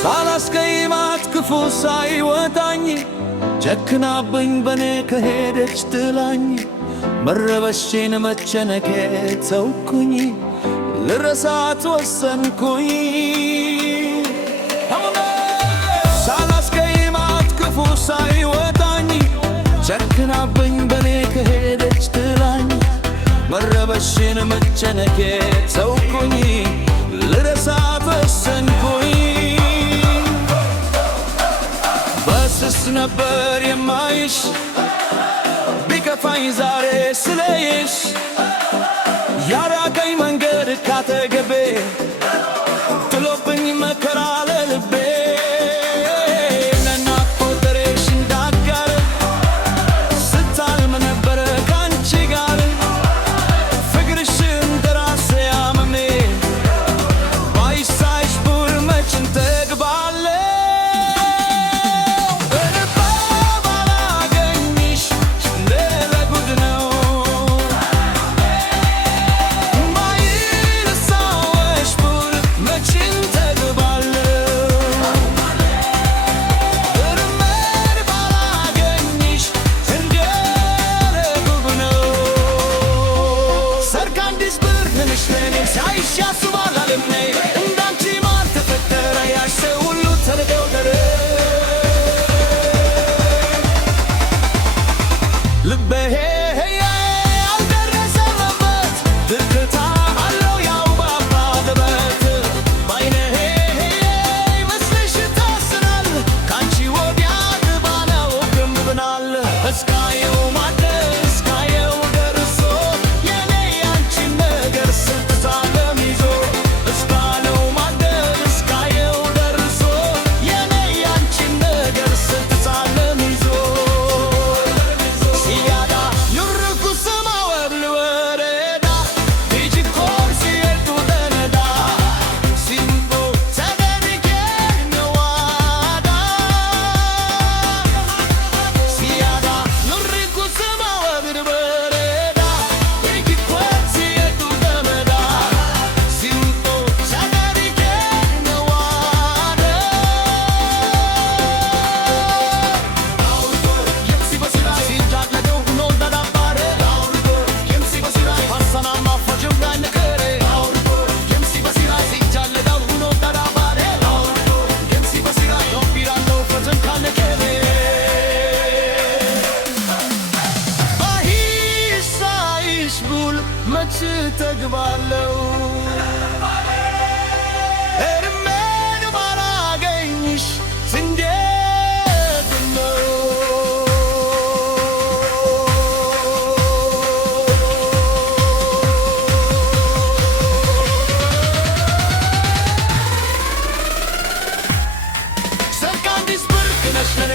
ሳላስቀይማት ክፉ ሳይወጣኝ ጨክናብኝ በኔ ከሄደች ጥላኝ መረበሼን መጨነቄ ተውኩኝ ልረሳት ወሰንኩኝ። ሳላስቀይማት ክፉ ሳይወጣኝ ጨክናብኝ በኔ ከሄደች ጥላኝ መረበሼን መጨነቄ ተውኩኝ ልረሳት ወሰንኩኝ። በስስ ነበር የማይሽ ቢከፋኝ ዛሬ ስለይሽ ያራቀኝ መንገድ ካጠገቤ ጥሎብኝ መከራ ለልቤ ናፍቆትሽ እንዳጋር ስታልም ነበረ ካንቺ ጋር ፍቅርሽ እንደራሴ አመሜ ባይሳይሽ ቡር መችን ተግባለ መች ተግባለው እርሜን ባላገኝሽ እንዴት ነው ሰካንዲስ ብርቅ ነሽ ለኔ